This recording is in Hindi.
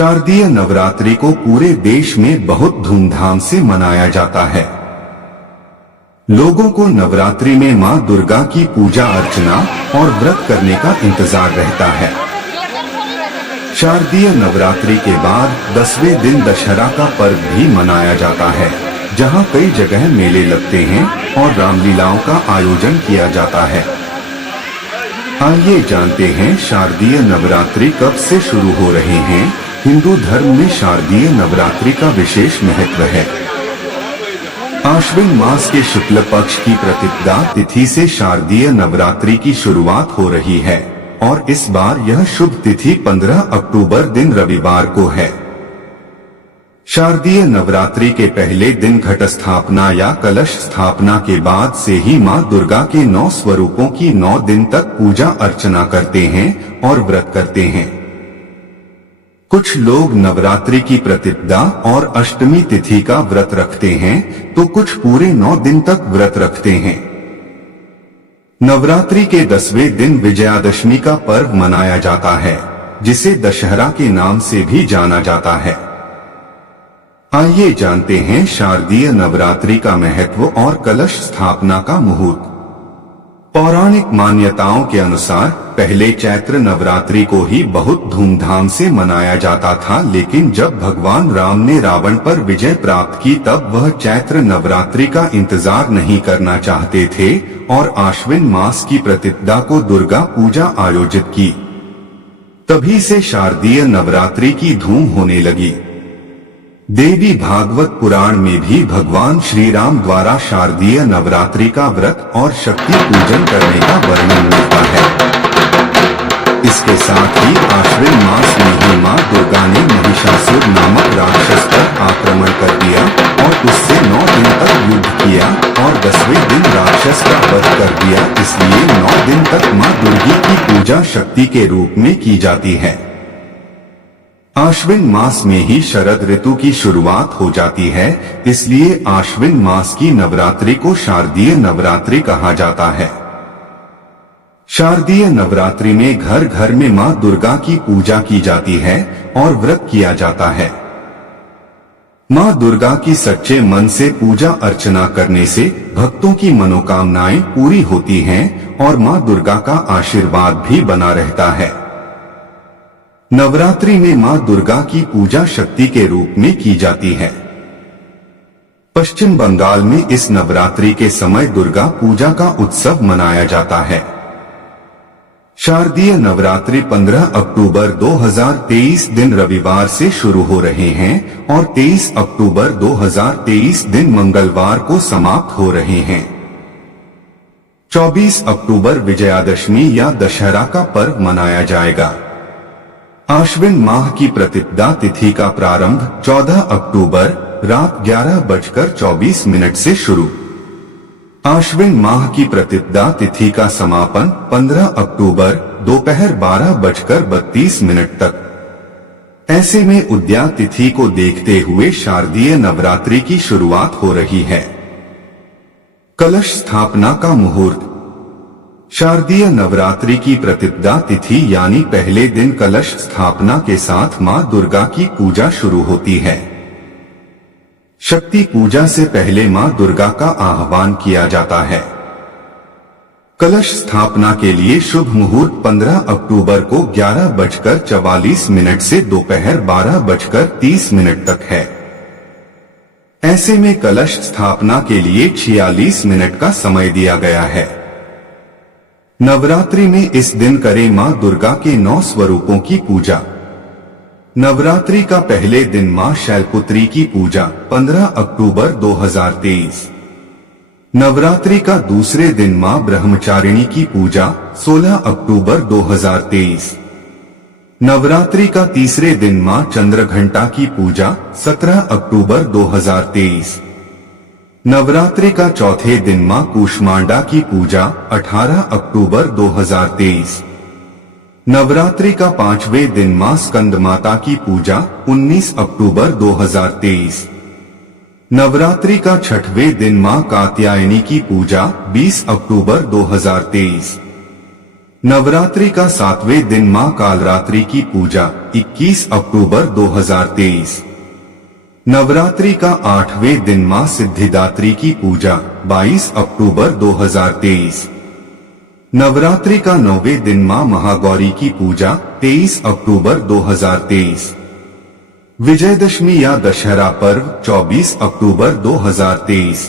शारदीय नवरात्रि को पूरे देश में बहुत धूमधाम से मनाया जाता है। लोगों को नवरात्रि में मां दुर्गा की पूजा अर्चना और व्रत करने का इंतजार रहता है। शारदीय नवरात्रि के बाद 10वें दिन दशहरा का पर्व भी मनाया जाता है, जहां कई जगह मेले लगते हैं और रामलीलाओं का आयोजन किया जाता है। आइए जानते हैं शारदीय नवरात्रि कब से शुरू हो रहे हैं। हिंदू धर्म में शारदीय नवरात्रि का विशेष महत्व है। आश्विन मास के शुक्ल पक्ष की प्रतिपदा तिथि से शारदीय नवरात्रि की शुरुआत हो रही है और इस बार यह शुभ तिथि 15 अक्टूबर दिन रविवार को है। शारदीय नवरात्रि के पहले दिन घट स्थापना या कलश स्थापना के बाद से ही मां दुर्गा के 9 स्वरूपों की 9 दिन तक पूजा अर्चना करते हैं और व्रत करते हैं। कुछ लोग नवरात्रि की प्रतिपदा और अष्टमी तिथि का व्रत रखते हैं, तो कुछ पूरे 9 दिन तक व्रत रखते हैं। नवरात्रि के 10वें दिन विजयादशमी का पर्व मनाया जाता है, जिसे दशहरा के नाम से भी जाना जाता है। आइए जानते हैं शारदीय नवरात्रि का महत्व और कलश स्थापना का मुहूर्त। पौराणिक मान्यताओं के अनुसार पहले चैत्र नवरात्रि को ही बहुत धूमधाम से मनाया जाता था, लेकिन जब भगवान राम ने रावण पर विजय प्राप्त की तब वह चैत्र नवरात्रि का इंतजार नहीं करना चाहते थे और आश्विन मास की प्रतिपदा को दुर्गा पूजा आयोजित की। तभी से शारदीय नवरात्रि की धूम होने लगी। देवी भागवत पुराण में भी भगवान श्री राम द्वारा शारदीय नवरात्रि का व्रत और शक्ति पूजन करने का वर्णन मिलता है। इसके साथ ही आश्विन मास में ही मां दुर्गा ने महिषासुर नामक राक्षस पर आक्रमण कर दिया और उससे 9 दिन तक युद्ध किया और 10वें दिन राक्षस का वध कर दिया। इसलिए 9 दिन तक मां दुर्गा की पूजा शक्ति के रूप में की जाती है। आश्विन मास में ही शरद ऋतु की शुरुआत हो जाती है, इसलिए आश्विन मास की नवरात्रि को शारदीय नवरात्रि कहा जाता है। शारदीय नवरात्रि में घर घर में मां दुर्गा की पूजा की जाती है और व्रत किया जाता है। मां दुर्गा की सच्चे मन से पूजा अर्चना करने से भक्तों की मनोकामनाएं पूरी होती हैं और मां दुर्गा का आशीर्वाद भी बना रहता है। नवरात्रि में मां दुर्गा की पूजा शक्ति के रूप में की जाती है। पश्चिम बंगाल में इस नवरात्रि के समय दुर्गा पूजा का उत्सव मनाया जाता है। शारदीय नवरात्रि 15 अक्टूबर 2023 दिन रविवार से शुरू हो रहे हैं और 23 अक्टूबर 2023 दिन मंगलवार को समाप्त हो रहे हैं। 24 अक्टूबर विजयादशमी या दशहरा का पर्व मनाया जाएगा। आश्विन माह की प्रतिपदा तिथि का प्रारंभ 14 अक्टूबर रात 11:24 से शुरू। आश्विन माह की प्रतिपदा तिथि का समापन 15 अक्टूबर दोपहर 12:32 तक। ऐसे में उद्या तिथि को देखते हुए शारदीय नवरात्रि की शुरुआत हो रही है। कलश स्थापना का मुहूर्त। शारदीय नवरात्रि की प्रतिपदा तिथि यानी पहले दिन कलश स्थापना के साथ मां दुर्गा की पूजा शुरू होती है। शक्ति पूजा से पहले मां दुर्गा का आह्वान किया जाता है। कलश स्थापना के लिए शुभ मुहूर्त 15 अक्टूबर को 11:44 से दोपहर 12:30 तक है। ऐसे में कलश स्थापना के लिए 46 मिनट का समय दिया गया है। नवरात्रि में इस दिन करें मां दुर्गा के 9 स्वरूपों की पूजा। नवरात्रि का पहले दिन मां शैलपुत्री की पूजा 15 अक्टूबर 2023। नवरात्रि का दूसरे दिन मां ब्रह्मचारिणी की पूजा 16 अक्टूबर 2023। नवरात्रि का तीसरे दिन मां चंद्रघंटा की पूजा 17 अक्टूबर 2023। नवरात्रि का चौथे दिन मां कूष्मांडा की पूजा 18 अक्टूबर 2023। नवरात्रि का 5वें दिन मां स्कंद माता की पूजा 19 अक्टूबर 2023। नवरात्रि का 6वें दिन मां कात्यायनी की पूजा 20 अक्टूबर 2023। नवरात्रि का 7वें दिन मां कालरात्रि की पूजा 21 अक्टूबर 2023। नवरात्रि का 8वें दिन मां सिद्धिदात्री की पूजा 22 अक्टूबर 2023। नवरात्रि का 9वें दिन मां महागौरी की पूजा 23 अक्टूबर 2023। विजयदशमी या दशहरा पर्व 24 अक्टूबर 2023।